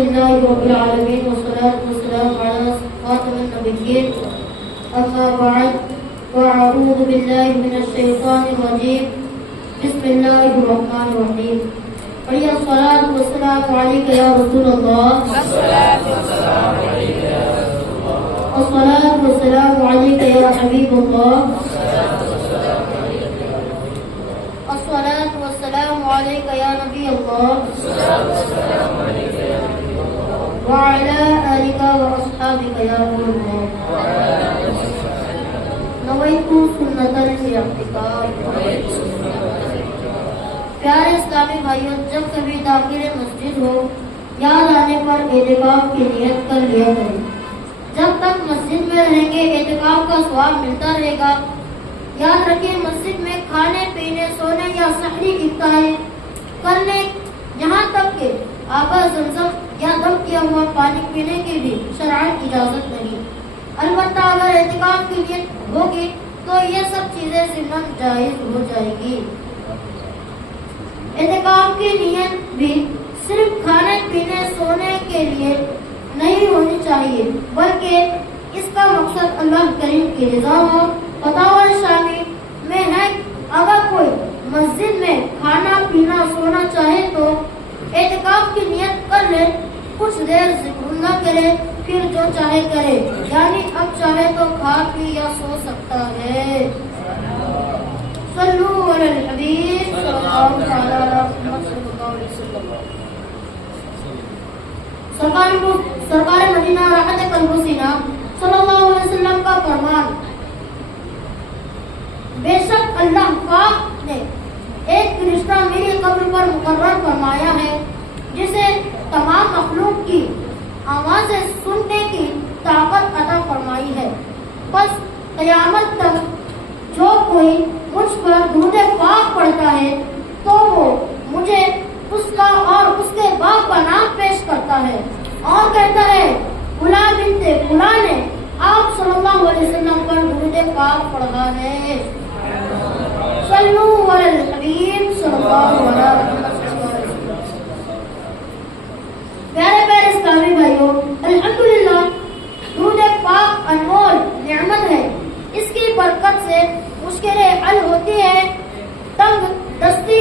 لله رب العالمين والصلاة والسلام على خاتم النبيين أما بعد وأعوذ بالله من الشيطان الرجيم بسم الله الرحمن الرحيم پڑھیے الصلاة والسلام عليك يا رسول الله الصلاة والسلام عليك يا رسول الله الصلاة والسلام عليك يا حبيب الله الصلاة والسلام عليك يا نبي الله وعلى آلك وأصحابك يا نور الله نويت سنة الاعتكاف. پیارے اسلامی بھائیوں، جب کبھی داخل مسجد ہو یاد آنے پر اعتکاف کی نیت کر لیا کریں. جب تک مسجد میں رہیں گے اعتکاف کا ثواب ملتا رہے گا. یاد رکھیں مسجد میں کھانے پینے سونے یا سحری افطاری کرنے یہاں تک کہ آبا زمزم یا دم کیا ہوا پانی پینے کی بھی شرعی اجازت نہیں. البتہ اگر اعتکاف کی نیت ہوگی تو یہ سب چیزیں ضمن جائز ہو جائے گی. اعتکاف کی نیت بھی صرف کھانے پینے سونے کے لیے نہیں ہونی چاہیے بلکہ اس کا مقصد اللہ کریم کی رضا ہو. فتاوی شامی میں ہے اگر کوئی مسجد میں کھانا پینا سونا چاہے تو اعتکاف کی نیت کر لے، کچھ دیر ذکر نہ کرے، پھر جو چاہے کرے، یعنی اب چاہے تو کھا پی یا سو سکتا ہے. صلو علی الحبیب صلی اللہ تعالی علیہ وسلم. سرکار مدینہ راحت قلب و سینہ صلی اللہ علیہ وسلم کا فرمان: بے شک اللہ پاک نے ایک فرشتہ میری قبر پر مقرر فرمایا ہے جسے تمام مخلوق کی آوازیں سننے کی طاقت عطا فرمائی ہے. بس قیامت تک جو کوئی مجھ پر درود پاک پڑھتا ہے تو وہ مجھے اس کا اور اس کے باپ کا نام پیش کرتا ہے اور کہتا ہے فلاں بنت فلاں نے آپ صلی اللہ علیہ وسلم پر درود پاک پڑھا ہے. صلو علی الحبیب صلی اللہ علیہ وسلم. پیارے پیارے اسلامی بھائیوں، الحمدللہ درود پاک انمول نعمت ہے. اس کی برکت سے مشکلیں حل ہوتی ہے، تنگ دستی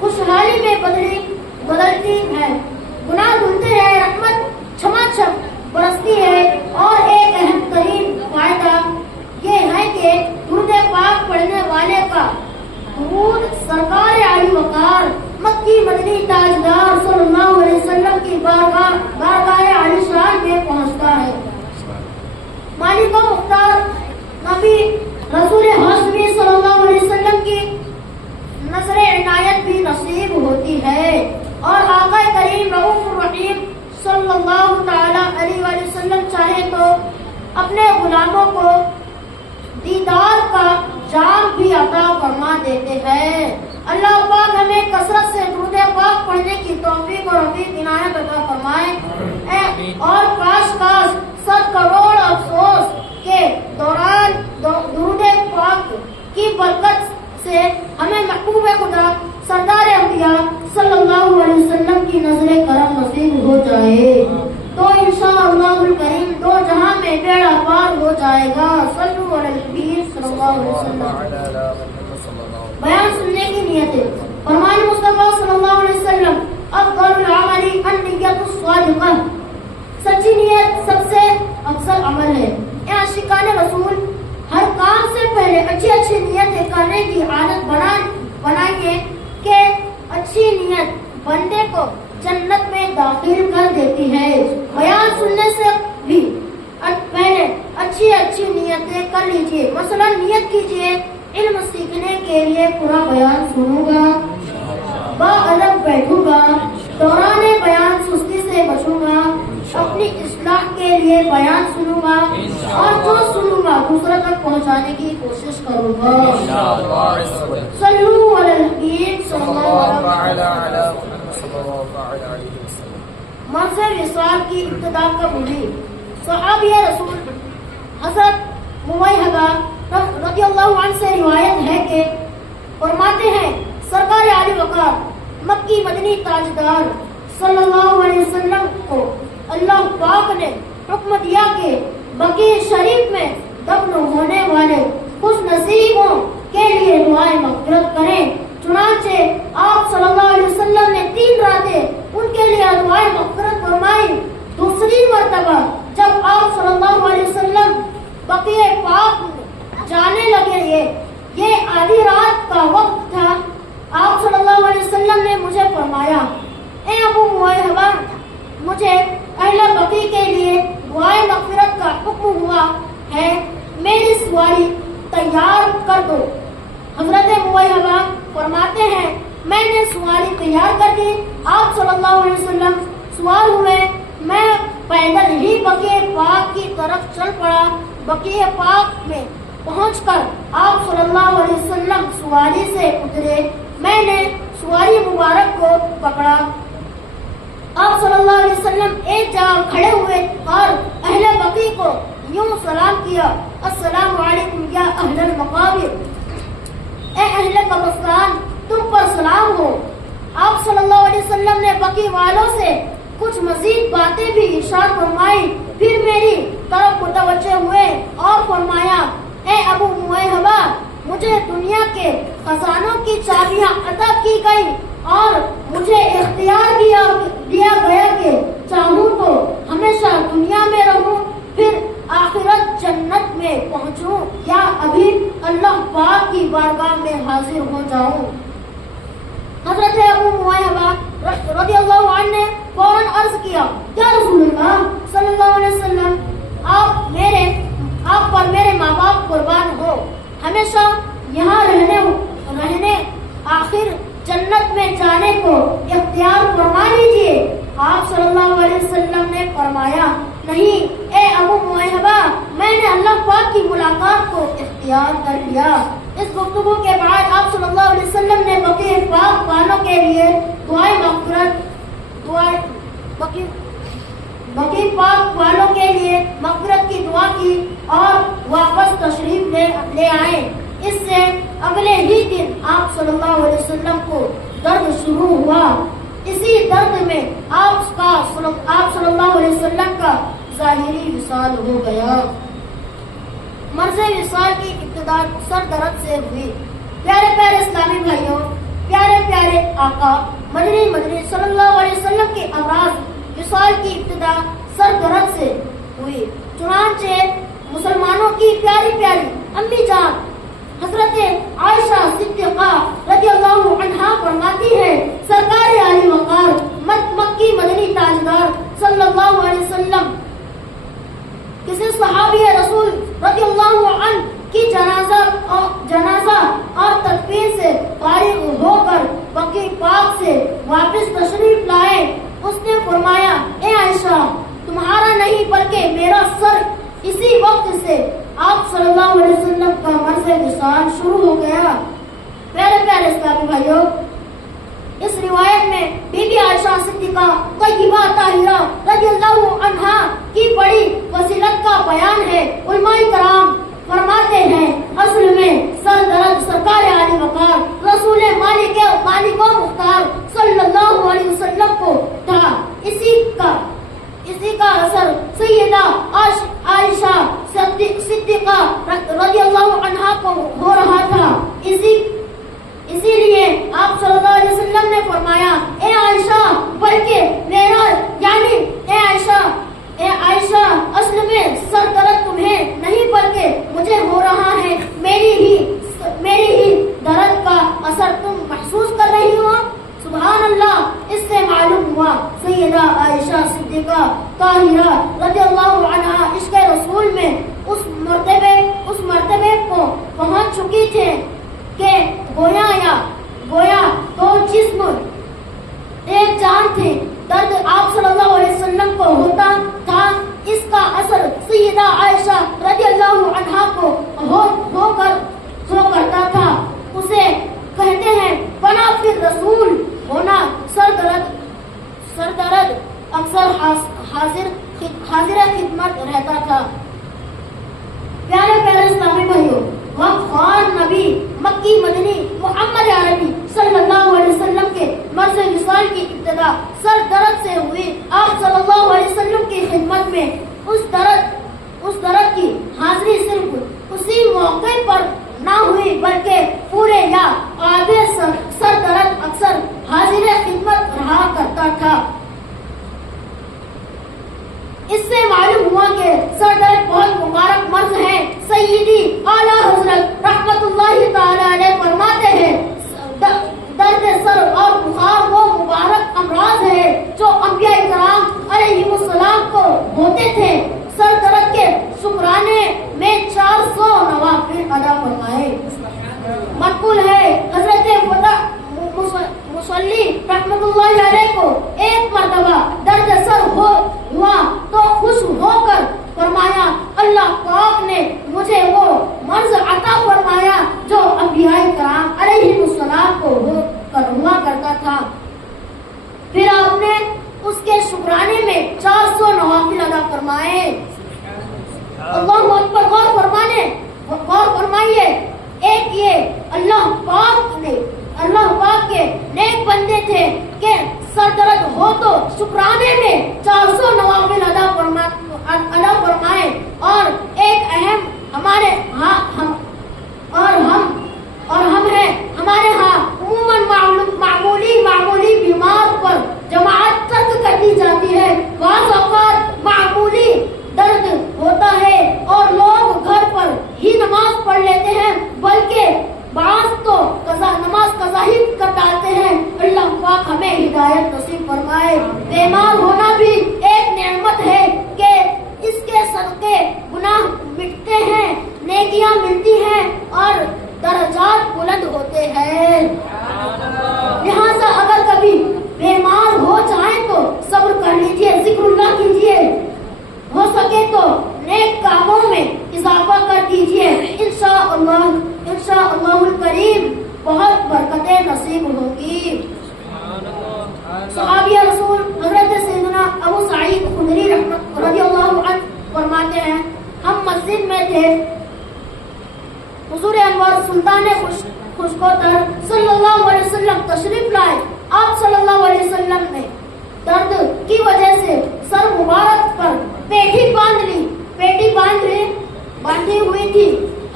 خوشحالی میں بدلتی ہے، گناہ دھلتے ہیں، رحمت چھما چھم برستی ہے. اور ایک اہم ترین فائدہ یہ ہے کہ درود پاک پڑھنے والے کا درود سرکار علی وقار مکی مدنی تاجدار صلی اللہ علیہ وسلم کی بارگاہ علی شان میں پہنچتا ہے. مالک و مختار نبی رسول ہاشمی صلی اللہ علیہ وسلم کی نظر عنایت بھی نصیب ہوتی ہے اور آقا کریم رؤوف الرحیم صلی اللہ تعالی علیہ وسلم چاہے تو اپنے غلاموں کو دیدار کا جام بھی عطا فرما دیتے ہیں. اللہ پاک ہمیں کثرت سے درود پاک پڑھنے کی توفیق اور عظیم عنایت عطا فرمائے. اور کاش 100 کروڑ افسوس کے دوران درود پاک کی برکت سے ہمیں محبوب خدا سردار انبیاء صلی اللہ علیہ وسلم کی نظر کرم نصیب ہو جائے تو انشاءاللہ الکریم دو جہاں میں بیڑا پار ہو جائے گا. صلو علی الحبیب صلی اللہ علیہ وسلم. بیان سننے کی نیت ہے. فرمان مصطفیٰ صلی اللہ علیہ وسلم: افضل العمل النیت الصادقہ. سچی نیت سب سے افضل عمل ہے. عاشقان رسول ہر کام سے پہلے اچھی نیت کرنے کی عادت بنائیے کہ اچھی نیت بندے کو جنت میں داخل کر دیتی ہے. بیان سننے سے بھی پہلے اچھی نیتیں کر لیجیے. مثلا نیت کیجیے علم سیکھنے کے لیے پورا بیان سنوں گا، باادب بیٹھوں گا، دوران بیان سستی سے بچوں گا، اپنی اصلاح کے لیے بیان سنوں گا اور جو سنوں گا دوسرا تک پہنچانے کی کوشش کروں گا. صلو علی الحبیب صلی اللہ علیہ وسلم. مرض وصال کی ابتدا کب ہوئی؟ صحابی رسول حضرت مویہبہ رضی اللہ عنہ سے روایت ہے کہ فرماتے ہیں سرکار علی وقار مکی مدنی تاجدار صلی اللہ علیہ وسلم کو बकी शरीफ में दफन होने वाले खुश नसीबों के लिए दुआए मग़फ़िरत करें। चुनांचे आप सल्लल्लाहु अलैहि वसल्लम ने 3 रातें उनके लिए दुआए मग़फ़िरत फरमाई। दूसरी मर्तबा जब आप सल्लल्लाहु अलैहि वसल्लम बक़ीए पाक जाने लगे, ये आधी रात का वक्त था, आप सल्लल्लाहु अलैहि वसल्लम ने मुझे फरमाया, ए अबू मुवैहबा, मुझे अहले बकी के लिए दुआए मग़फ़िरत का हुक्म हुआ है, मेरी सवारी तैयार कर दो। हज़रत मुवैहबा फरमाते हैं, मैंने सवारी तैयार कर दी। आप सल्लल्लाहु अलैहि वसल्लम सवार हुए, मैं पैदल ही बक़ीए पाक की तरफ चल पड़ा। बक़ीए पाक में पहुंचकर आप सल्लल्लाहु अलैहि वसल्लम सवारी से उतरे। मैंने सवारी मुबारक को पकड़ा। आप सल्लल्लाहु अलैहि वसल्लम एक जगह खड़े हुए और अहले बकी को यूं सलाम किया, अस्सलामु अलैकुम या अहलल मक़ाबिर, ए अहले कब्रिस्तान, तुम पर सलाम हो। आप सल्लल्लाहु अलैहि वसल्लम ने बकी वालों से कुछ मजीद बातें भी इरशाद फरमाई। फिर मेरी तरफ मुतवज्जह हुए और फरमाया, ए अबू मुवैहबा, मुझे दुनिया के खजानों की चाबियां अता की गई और मुझे इख्तियार दिया गया कि चाहूं तो हमेशा दुनिया में रहूं, फिर आखिरत जन्नत में पहुंचूं, या अभी अल्लाह पाक की बारगाह में हाजिर हो जाऊं। हज़रत अबू मुवैहबा रज़ियल्लाहु अन्हु ने फौरन अर्ज किया, या रसूलल्लाह सल्लल्लाहु अलैहि वसल्लम, आप पर मेरे माँ बाप कुर्बान हो, हमेशा यहाँ रहने आखिर जन्नत में जाने को इख्तियार फरमा लीजिए। आप सल्लल्लाहु अलैहि वसल्लम ने फरमाया, नहीं ए अबू मुवैहबा, मैंने अल्लाह पाक की मुलाकात को इख्तियार कर लिया। इस गुफ्तगू के बाद आप सल्लल्लाहु अलैहि वसल्लम ने बक़ीए पाक वालों के लिए दुआए मग़फ़िरत बक़ी पाक वालों के लिए मग़फ़िरत की दुआ की और वापस तशरीफ ले आए। इससे अगले ही दिन आप सल्लल्लाहु अलैहि वसल्लम को दर्द शुरू हुआ। इसी दर्द में आप सल्लल्लाहु अलैहि वसल्लम का ज़ाहिरी विसाल हो गया। मर्ज़े विसाल की इब्तिदा सर दर्द से हुई। प्यारे प्यारे इस्लामी भाइयों, प्यारे प्यारे आका मदनी सल्लल्लाहु अलैहि वसल्लम के अमराज विसाल की इब्तिदा सर दर्द से हुई। चुनांचे मुसलमानों की प्यारी प्यारी अम्मी जान हजरत आयशा सिद्दीक़ा रज़ियल्लाहु अन्हा फरमाती है, सरकार आली वक़ार मक्की मदनी ताजदार सल्लल्लाहु अलैहि वसल्लम किसी सहाबी रसूल रज़ियल्लाहु अन्हु की जनाजा और तदफीन से फारिग होकर बक़ी पाक से वापस तशरीफ लाए। उसने फरमाया, ए आयशा, तुम्हारा नहीं बल्कि मेरा सर इसी वक्त से आप सल्लल्लाहु अलैहि वसल्लम का मर्ज़े विसाल शुरू हो गया। प्यारे प्यारे इस्लामी भाइयों, इस रिवायत में बीबी आयशा सिद्दीक़ा तय्यबा ताहिरा रज़ियल्लाहु अन्हा की बड़ी फजीलत का बयान है। उलमाए कराम फरमाते हैं, असल में सर दर्द सरकार आली वक़ार रसूल मालिक मुख्तार सल्लल्लाहु अलैहि वसल्लम को था। इसी का असर सैयदा आयशा सिद्दीक़ा रज़ियल्लाहु अन्हा को हो रहा था। इसीलिए आप सल्लल्लाहु अलैहि वसल्लम ने फरमाया, ए आयशा, बल्कि मेरा यानी ए आयशा, असल में सर दर्द तुम्हें नहीं बल्कि मुझे हो रहा है। मेरी ही दर्द का असर तुम महसूस कर रही हो। सुभान अल्लाह। इससे मालूम हुआ सैयदा आयशा सिद्दीक़ा ताहिरा रज़ियल्लाहु अन्हा इश्क़े रसूल में उस मर्तबे को पहुंच चुकी थे कि गोया दो जिस्म एक जान थे। दर्द आप सल्लल्लाहु अलैहि वसल्लम को होता था, इसका असर सैयदा आयशा रज़ियल्लाहु अन्हा को हो करता था। उसे कहते हैं बना फिर रसूल होना। सर दर्द अक्सर हाजिर खिदमत रहता था। प्यारे प्यारे इस्लामी भाइयों, वफ़ार नबी मक्की मदनी मोहम्मद अरबी सल्लल्लाहु अलैहि वसल्लम के मर्ज़े विसाल की इब्तिदा सर दर्द से हुई। आप सल्लल्लाहु अलैहि वसल्लम की खिदमत में उस दर्द जो अंबिया इकराम अलैहिमुस्सलाम को होते थे। सर दर्द के शुक्राने में 400 नवाफिल अदा फरमाए। मकबूल है हजरत मुसल्ली रहमतुल्लाहि अलैह को एक मर्तबा दर्द सर हुआ तो खुश होकर फरमाया, अल्लाह पाक ने मुझे वो मर्ज अता फरमाया जो अंबिया इकराम अलैहिमुस्सलाम को हुआ करता था। फिर आपने उसके शुक्राने में 400 नवाफिल अदा फरमाए। अल्लाहु अकबर। गौर फरमाइए, एक ये अल्लाह पाक के नेक बंदे थे कि सर दर्द हो तो शुक्राने में 400 नवाफिल अदा फरमाए। और एक अहम हमारे यहाँ उम्मन मामूली बीमार पर जमात तर्क कर दी जाती है। बाज़ औक़ात मामूली दर्द होता है और लोग घर पर ही नमाज पढ़ लेते हैं, बल्कि बाज़ तो नमाज कज़ा ही कर डालते हैं। अल्लाह पाक हमें हिदायत नसीब फरमाए। बीमार होना भी एक नेमत है कि इसके सदके गुनाह मिटते हैं, नेकियां मिलती हैं और दर्जात बुलंद होते हैं। लिहाजा अगर कभी बीमार हो जाए तो सब्र कर लीजिए, जिक्रुल्लाह कीजिए, हो सके तो नेक कामों में इजाफा कर दीजिए। इंशाअल्लाहुल करीम बहुत बरकतें नसीब होंगी। सहाबिया रसूल हजरत सैयदना अबू सईद खुदरी रज़ियल्लाहु अन्हु फरमाते हैं, हम मस्जिद में थे, हुजूर अनवर सुल्तान खुशकोतर सल्लल्लाहु अलैहि वसल्लम तशरीफ लाए। आप सल्लल्लाहु अलैहि वसल्लम ने दर्द की वजह से सर मुबारक पर पेटी बांधी हुई थी।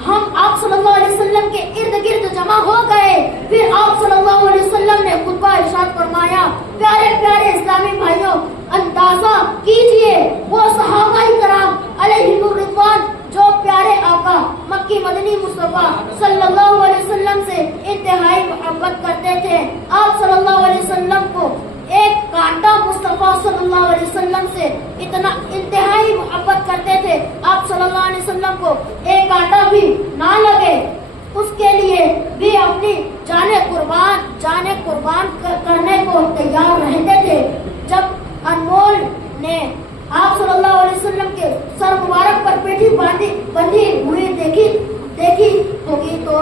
हम आप सल्लल्लाहु अलैहि वसल्लम के इर्द गिर्द जमा हो गए। फिर आप सल्लल्लाहु अलैहि वसल्लम ने खुतबा इरशाद फरमाया। प्यारे प्यारे इस्लामी भाइयों, अंदाजा कीजिए वो सहाबाए किराम अलैहिमुर रिज़वान जो प्यारे आका मक्की मदनी मुस्तफा सल्लल्लाहु अलैहि वसल्लम से इंतहाई मोहब्बत करते थे। आप सल्लल्लाहु अलैहि वसल्लम को एक कांटा मुस्तफा सल्लल्लाहु अलैहि वसल्लम से इतना इंतहाई मोहब्बत करते थे, आप सल्लल्लाहु अलैहि वसल्लम को एक कांटा भी ना लगे, उसके लिए भी अपनी जाने कुर्बान करने को तैयार रहते थे। जब अनमोल ने आप सल्लल्लाहु अलैहि वसल्लम के सर मुबारक पर पेटी बंधी हुई देखी होगी तो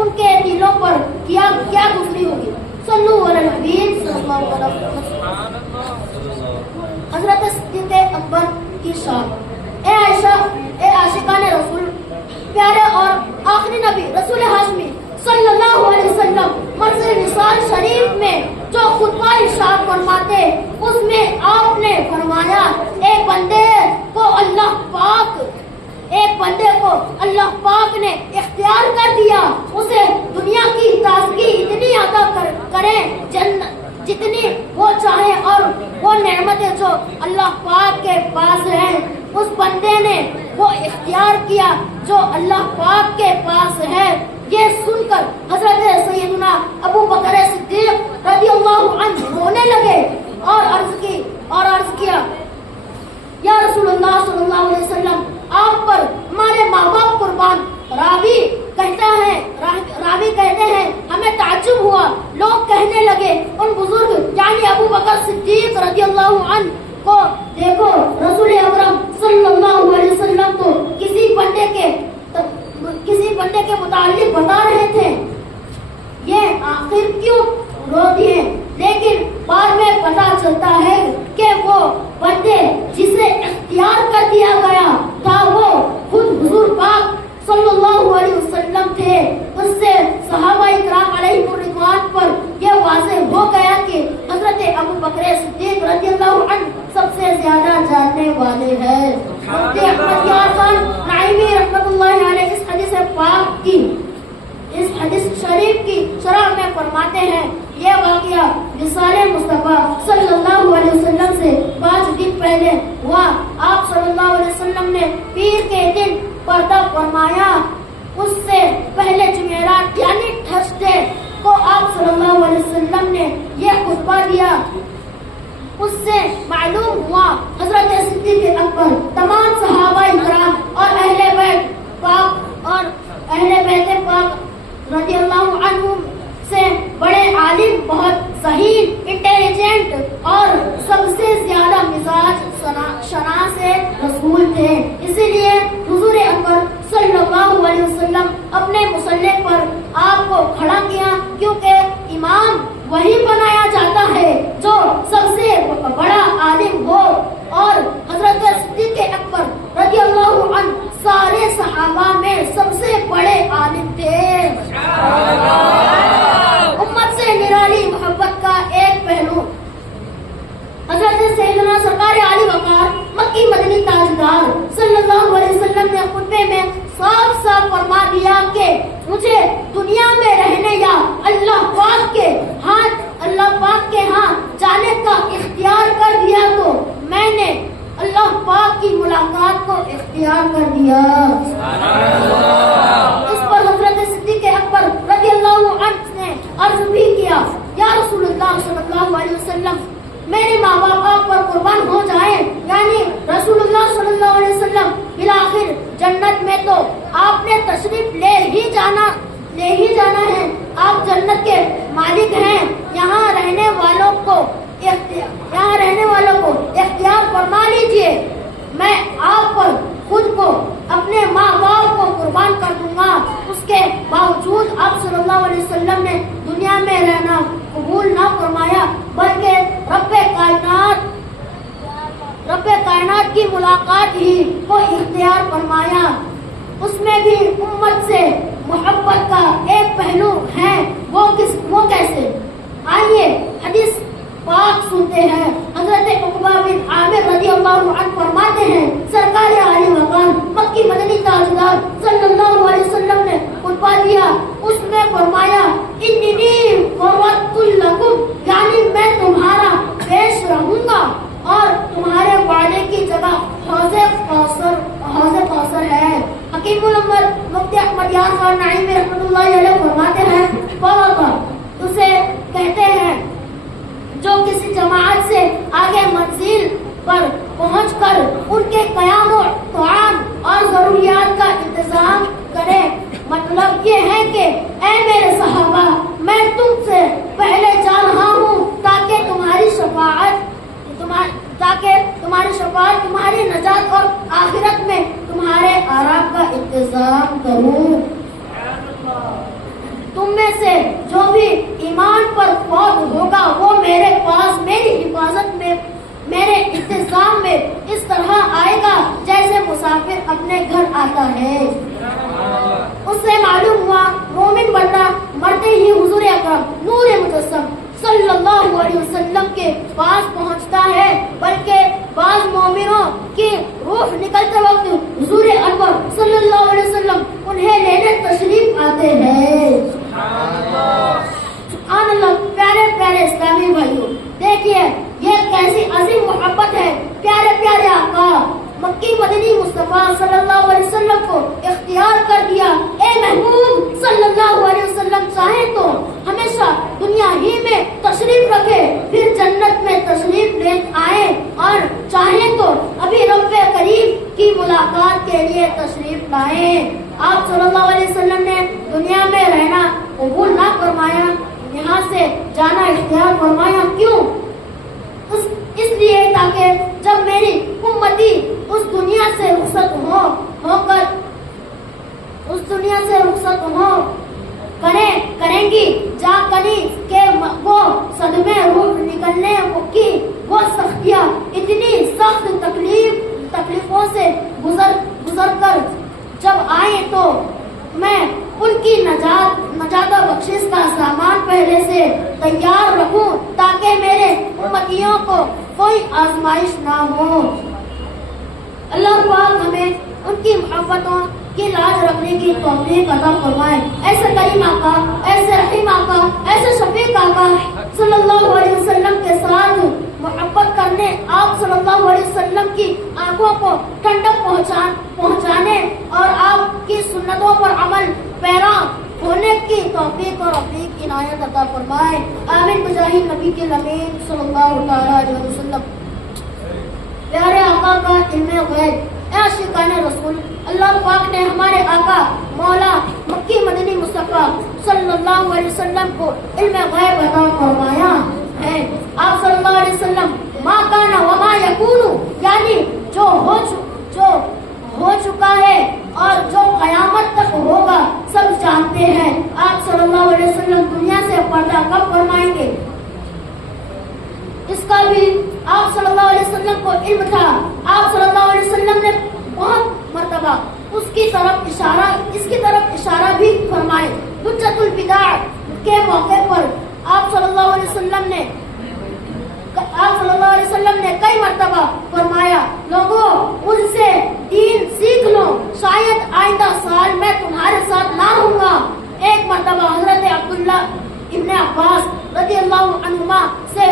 उनके दिलों पर क्या गुजरी होगी। सल्लल्लाहु अलैहि वसल्लम। हजरत सिद्दीक़ अकबर की शान। ए आशिकाने रसूल, प्यारे और आखिरी नबी रसूल हाशमी सल्लल्लाहु अलैहि वसल्लम मस्जिद निसार शरीफ में जो खुतबा इरशाद फरमाते, उसमें आपने फरमाया एक बंदे को अल्लाह पाक ने इख्तियार कर दिया, उसे दुनिया की ताज़गी इतनी अता करें जितनी वो चाहे, और वो नेमतें जो अल्लाह पाक के पास हैं, उस बंदे ने वो इख्तियार किया जो अल्लाह पाक के पास है। ये सुनकर हजरत सैयदना अबू बकर सिद्दीक रज़ियल्लाहु अन्हु रोने लगे और अर्ज किया, या रसूलुल्लाह सल्लल्लाहु अलैहि वसल्लम, आप पर हमारे माँ बाप कुर्बान। रावी कहते हैं हमें ताज्जुब हुआ। लोग कहने लगे उन बुजुर्ग यानी अबू बकर सिद्दीक रज़ियल्लाहु अन्हु को देखो, रसूल अकरम सल्लल्लाहु अलैहि वसल्लम तो किसी बंदे के मुताल्लिक बता रहे थे, ये आखिर क्यों रो दिए। लेकिन बाद में पता चलता है कि वो बंदे जिसे इख्तियार कर दिया गया था वो खुद हुजूर पाक सल्लल्लाहु अलैहि वसल्लम थे। उससे सहाबाए किराम अलैहिमुर रिज़वान पर यह वाज़ेह हो गया कि हजरत अबू बकर सिद्दीक रज़ियल्लाहु अन्हु सबसे ज्यादा जानने वाले हैं। मुफ्ती अहमद यार खान नाइमी रहमतुल्लाहि अलैह इस हदीस शरीफ की शरह में फरमाते हैं, यह वाक़या विसाले मुस्तफा सल्लल्लाहु अलैहि वसल्लम से 5 दिन पहले हुआ। आप सल्लल्लाहु अलैहि वसल्लम ने पीर के दिन पर्दा फरमाया। उससे पहले जुमेरात यानी थर्सडे को आप सल्लल्लाहु अलैहि वसल्लम ने यह खुतबा दिया। उस سے معلوم ہوا حضرت صدیق اکبر تمام صحابہ کرام اور اہل بیت پاک رضی اللہ عنہم سے بڑے عالم، بہت ذہین، انٹیلیجنٹ اور سب سے زیادہ مزاج شناس رسول تھے۔ اسی لیے حضور اکبر صلی اللہ علیہ وسلم اپنے مصلی پر آپ کو کھڑا کیا، کیونکہ امام وہی بنایا جاتا ہے جو سب سے بڑا عالم ہو، اور حضرت صدیق اکبر رضی اللہ عنہ سارے صحابہ میں سب سے بڑے عالم تھے۔ امت سے نرالی محبت کا ایک پہلو حضرت سیدنا سرکار علی وقار مکی مدنی تاجدار صلی اللہ علیہ وسلم نے خطبے میں صاف صاف فرما دیا کہ مجھے دنیا میں رہنے یا اللہ پاک کے ہاں جانے کا اختیار کر دیا تو میں نے اللہ پاک کی ملاقات کو اختیار کر دیا۔ اس پر حضرت صدیق اکبر رضی اللہ عنہ نے عرض بھی کیا، یا رسول اللہ صلی اللہ علیہ وسلم، میرے ماں باپ آپ پر قربان ہو جائیں، یعنی رسول اللہ صلی اللہ علیہ وسلم بالآخر جنت میں تو آپ نے تشریف لے ہی جانا ہے، آپ جنت کے مالک ہیں، یہاں رہنے والوں کو اختیار فرما لیجئے، میں آپ پر خود کو اپنے ماں باپ کو قربان کر دوں گا۔ اس کے باوجود آپ صلی اللہ علیہ وسلم نے دنیا میں رہنا قبول نہ فرمایا، بلکہ رب کائنات کی ملاقات ہی کو اختیار فرمایا۔ اس میں بھی امت سے محبت کا ایک پہلو ہے، وہ کیسے؟ آئیے حدیث پاک سنتے ہیں۔ حضرت عقبہ بن عامر رضی اللہ عنہ فرماتے ہیں، سرکار علی وقار مکی مدنی تاجدار صلی اللہ علیہ وسلم نے خطبہ دیا، اس میں فرمایا، انی فوت لکم، یعنی میں تمہارا پیش رہوں گا اور تمہارے وعدے کی جگہ حوض کوثر ہے۔ حکیم الامت مفتی احمد یار خان نعیمی رحمۃ اللہ علیہ فرماتے ہیں، فوت اسے کہتے ہیں جو کسی جماعت سے آگے منزل پر پہنچ کر ان کے قیام و طعام اور ضروریات کا انتظام کرے۔ مطلب یہ ہے کہ اے میرے صحابہ، میں تم سے پہلے جا رہا ہوں تاکہ تمہاری شفاعت تمہاری نجات اور آخرت میں تمہارے آرام کا انتظام کروں۔ تم میں سے جو بھی ایمان پر فوت ہوگا وہ میرے پاس میری حفاظت میں، میرے انتظام میں اس طرح آئے گا جیسے مسافر اپنے گھر آتا ہے۔ اس سے معلوم ہوا مومن بندہ مرتے ہی حضور اکرم نور مجسم صلی اللہ علیہ وسلم کے پاس پہنچتا ہے، بلکہ بعض مومنوں کی روح نکلتے وقت حضور انور صلی اللہ علیہ وسلم انہیں لینے تشریف آتے ہیں۔ سبحان اللہ۔ پیارے پیارے اسلامی بھائیوں، دیکھیے یہ کیسی عظیم محبت ہے۔ پیارے پیارے آقا مکی مدنی مصطفیٰ صلی اللہ علیہ وسلم کو اختیار کر دیا۔ اے محبوب صلی اللہ علیہ وسلم چاہیں تو ہمیشہ دنیا ہی میں تشریف رکھے، پھر جنت میں تشریف لے آئے، اور چاہیں تو ابھی رب کریم کی ملاقات کے لیے تشریف لائیں۔ آپ صلی اللہ علیہ وسلم نے دنیا میں رہنا قبول نہ فرمایا، یہاں سے جانا اختیار فرمایا۔ کیوں؟ اس لیے تاکہ جب میری امتی اس دنیا سے رخصت کریں گی، جا کنی کہ وہ صدمے روح نکلنے کی وہ سختیاں، اتنی سخت تکلیفوں سے گزر کر جب آئیں تو میں ان کی نجات و بخشش کا سامان پہلے سے تیار رکھوں تاکہ میرے امتیوں کو کوئی آزمائش نہ ہو۔ اللہ پاک ہمیں ان کی محبتوں کی لاج رکھنے کی توفیق عطا فرمائے۔ ایسے کریم آقا، ایسے رحیم آقا، ایسے شفیق آقا صلی اللہ علیہ وسلم کے ساتھ محبت کرنے، آپ صلی اللہ علیہ وسلم کی آنکھوں کو ٹھنڈک پہنچانے اور آپ کی سنتوں پر عمل پیرا ہونے کی توفیق اور رفیق عنایت عطا فرمائے۔ آمین بجاہ نبی کے امین صلی اللہ علیہ وسلم۔ इल्म गैब। ए आशिकाने रसूल, अल्लाह पाक ने हमारे आका मौला मक्की मदनी मुस्तफ़ा सल्लल्लाहु अलैहि वसल्लम को इल्म गैब अता फरमाया है। आप सल्लल्लाहु अलैहि वसल्लम मा काना व मा यकूनु, यानी जो हो चुका है और जो कयामत तक होगा सब जानते हैं। आप सल्लल्लाहु अलैहि वसल्लम दुनिया से पर्दा कब फरमाएंगे, इसका भी आप सल्लल्लाहु अलैहि वसल्लम को इल्म था। आप सल्लल्लाहु अलैहि वसल्लम ने बहुत मर्तबा इसकी तरफ इशारा भी फरमाए। हुज्जतुल विदा के मौके पर आप सल्लल्लाहु अलैहि वसल्लम ने कई मर्तबा फरमाया, लोगों मुझसे दीन सीख लो, शायद आइंदा साल मैं तुम्हारे साथ ना रहूंगा। एक मर्तबा हजरत अब्दुल्ला इब्न अब्बास रज़ियल्लाहु अन्हुमा से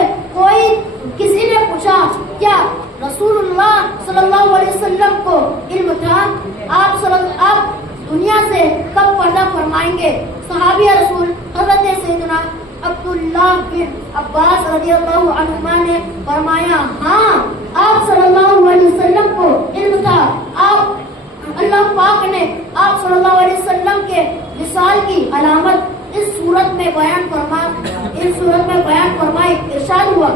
किसी ने पूछा, क्या रसूलुल्लाह सल्लल्लाहु अलैहि वसल्लम को इल्म था, आप दुनिया से कब पर्दा फरमाएंगे? सहाबी रसूल हजरत सैयदना अब्दुल्ला बिन अब्बास रज़ियल्लाहु अन्हुमा ने फरमाया, हाँ, आप सल्लल्लाहु अलैहि वसल्लम को इल्म था। अल्लाह पाक ने आप सल्लल्लाहु अलैहि वसल्लम के विसाल की अलामत इस सूरत में बयान फरमाई। इरशाद हुआ,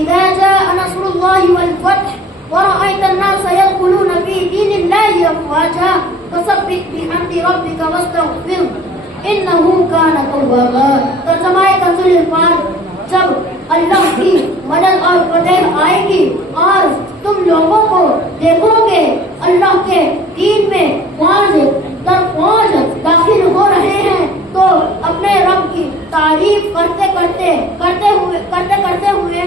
इज़ा जाअ नस्रुल्लाहि वल फत्ह व रअयता अन्नास यदखुलूना फी दीनिल्लाहि अफ़वाजा फसब्बिह बिहम्दि रब्बिका वस्तग़फिर इन्नहु काना तव्वाबा। तर्जुमाए कंजुल इरफान, जब अल्लाह की मदद और फतह आएगी और तुम लोगों को देखोगे अल्लाह के दीन में फौज दर फौज दाखिल हो रहे हैं, तो अपने रब की तारीफ करते हुए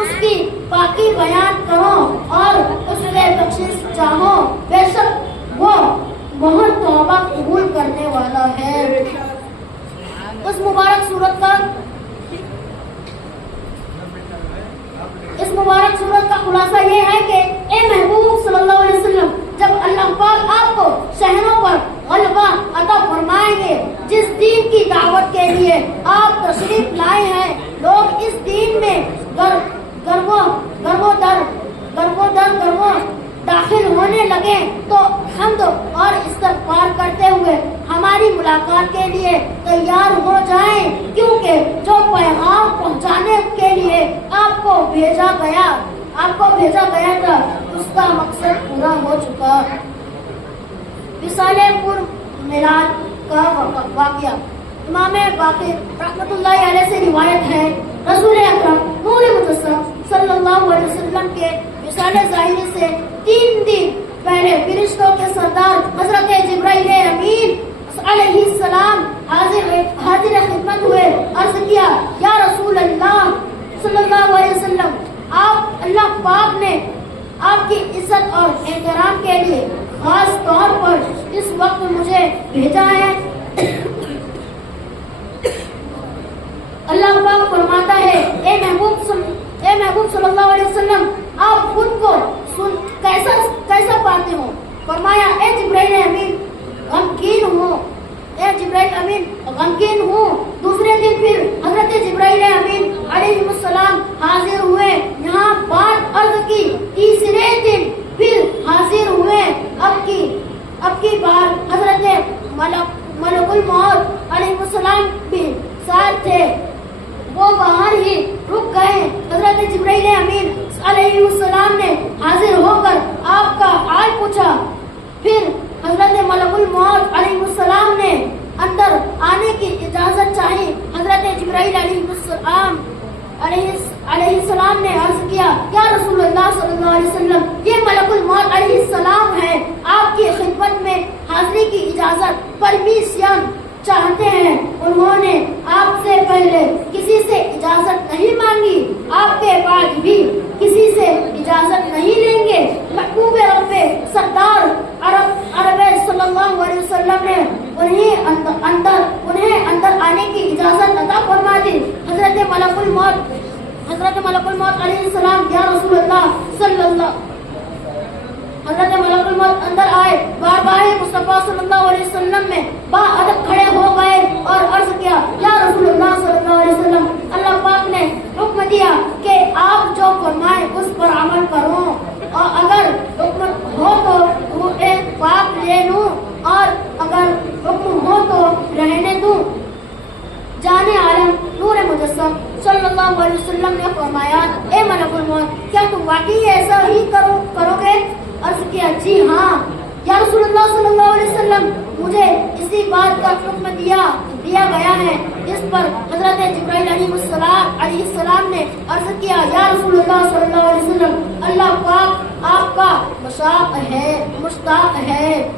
उसकी पाकी बयान करो और उससे बख्शिश चाहो, बेशक वो बहुत तौबा कबूल करने वाला है। इस मुबारक सूरत का खुलासा ये है कि ए महबूब सल्लल्लाहु अलैहि वसल्लम, जब अल्लाह पाक आपको शहरों पर गलबा अता फरमाएंगे, जिस दीन की दावत के लिए आप तशरीफ लाए हैं, लोग इस दीन में गर्वो दाखिल होने लगे, तो हम्द और इस्तग़फ़ार करते हुए हमारी मुलाकात के लिए तैयार हो जाएं, क्योंकि जो पैगाम पहुंचाने के लिए आपको भेजा गया था, उसका मकसद पूरा हो चुका। विसाले पूर्व मिलाद का वाक़या इमाम बाक़िर रहमतुल्लाहि अलैह से रिवायत है, रसूल अकरम नूर मुजस्सम सल्लल्लाहु अलैहि वसल्लम के विसाले ज़ाहिरी से 3 दिन पहले फरिश्तों के सरदार हजरत जिब्राइल अमीन अलैहिस्सलाम हाजिर खिदमत हुए। अर्ज किया, या रसूल अल्लाह सल्लल्लाहु अलैहि वसल्लम, आप अल्लाह पाक ने आपकी इज्जत और एहतराम के लिए खास तौर पर इस वक्त मुझे भेजा है। अल्लाह पाक फरमाता है, ए महबूब सल्लल्लाहु अलैहि वसल्लम, आप खुद को कैसा पाते हो? फरमाया, ए जिब्राइल अमीन गमगीन हूँ। दूसरे दिन फिर हजरत जिब्राइल अमीन अलैहिस्सलाम हाजिर हुए, यहाँ बात अर्ज की। तीसरे दिन फिर हाजिर हुए। अब की बार हजरत मलकुल मौत अलैहिस्सलाम भी साथ थे, वो बाहर ही रुक गए। हजरत जिब्राइल अमीन अलैहिस्सलाम ने हाजिर होकर आपका हाल पूछा। फिर हजरत मलकुल मौत अलैहिस्सलाम ने अंदर आने की इजाजत चाही। हजरत जिब्राइल अलैहिस्सलाम ने अर्ज किया, या रसूलुल्लाह सल्लल्लाहु अलैहि वसल्लम, ये मलकुल मौत अलैहिस्सलाम है, आपकी खिदमत में हाजिरी की इजाजत परमिशन चाहते हैं। उन्होंने आपसे पहले किसी से इजाजत नहीं मांगी, आपके बाद भी किसी से इजाजत नहीं लेंगे। महबूब रब्बे सरदार अरब सल्लल्लाहु अलैहि वसल्लम ने उन्हें अंदर आने की इजाजत अता फरमा दी। हजरत मलकुल मौत अलैहिस्सलाम, या रसूलल्लाह हजरत मलकुल मौत अंदर आए, बारगाहे मुस्तफा सल्लल्लाहु अलैहि वसल्लम में बाअदब खड़े हो गए और अर्ज किया, या रसूलल्लाह सल्लल्लाहु अलैहि वसल्लम, अल्लाह पाक ने हुक्म दिया कि आप जो फरमाए उस पर अमल करो और ایسا ہی کرو گے؟ عرض کیا جی ہاں یا رسول اللہ صلی اللہ علیہ وسلم، مجھے اسی بات کا حکم دیا گیا ہے۔ اس پر حضرت جبرائیل علیہ السلام نے عرض کیا یا رسول اللہ صلی اللہ علیہ وسلم، اللہ پاک آپ کا مشتاق ہے۔